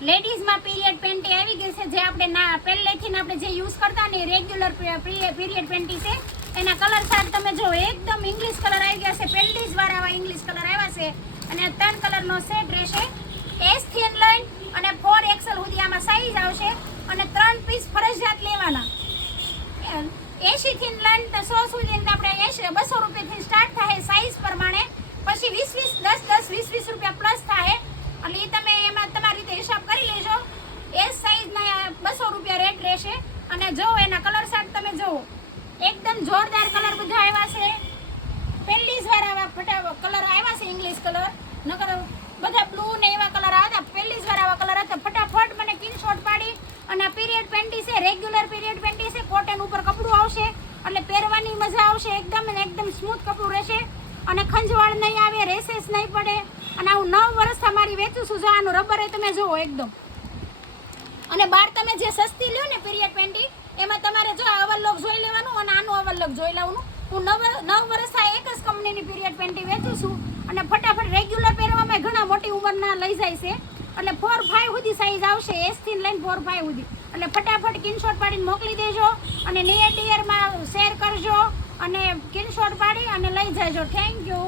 લેડીઝમાં period panty આવી ગઈ છે, જે આપણે પહેલેથી આપણે જે યુઝ કરતા ને રેગ્યુલર પીરિયડ પેન્ટી છે. એના કલર ચાર્ટ તમે જો એકદમ ઇંગ્લિશ કલર આવી ગયા છે. પહેલી જ વાર આવા ઇંગ્લિશ કલર આવ્યા છે અને 3 કલરનો સેટ રહેશે. S થી લઈને અને 4XL સુધી આમાં સાઈઝ આવશે અને 3 પીસ ફરજિયાત લેવાના. 80 થી લઈને 100 સુધી આપણે 200 રૂપિયાથી સ્ટાર્ટ થાય સાઈઝ પ્રમાણે. પછી 10 20 રૂપિયા પ્લસ થાય. એટલે એ તમે એમાં તમારી રીતે હિસાબ કરી લેજો. S સાઈઝના 200 રૂપિયા રેટ રહેશે. અને જો એના કલર ચાર્ટ તમે જુઓ, એકદમ જોરદાર કલર બધા આવ્યા છે. પહેલી જ વાર આવા કલર આવ્યા છે ઇંગ્લિશ કલર. નકર બધા બ્લુ ને એવા કલર આવ્યા. પહેલી જ વાર આવા કલર હતા. ફટાફટ મને સ્ક્રીનશોટ પાડી. અને આ પીરિયડ પેન્ટી છે, રેગ્યુલર પીરિયડ પેન્ટી છે. કોટન ઉપર કપડું આવશે એટલે પહેરવાની મજા આવશે. એકદમ સ્મૂથ કપડું રહેશે અને ખંજવાળ નહીં આવે, રેસેસ નહીં પડે. અને હું 9 વર્ષ તમારી વેચું છું. જો આનું રબર એ તમે જુઓ એકદમ. અને બાર તમે જે સસ્તી લ્યો ને પીરિયડ પેન્ટી, એમાં તમારે જો ઓવરલોક જોઈ લેવાનું અને આનું ઓવરલોક જોઈ લેવાનું. હું 9 વર્ષ આ એક જ કંપનીની પીરિયડ પેન્ટી વેચું છું. અને ફટાફટ રેગ્યુલર પહેરવામાં ઘણા મોટી ઉંમરના લઈ જાય છે. એટલે 4-5 સુધી સાઈઝ આવશે. S થી લઈને 4-5 સુધી. એટલે ફટાફટ સ્ક્રીનશોટ પાડીને મોકલી દેજો અને નિયર ડિયરમાં શેર કરજો અને સ્ક્રીનશોટ પાડી અને લઈ જજો. Thank you.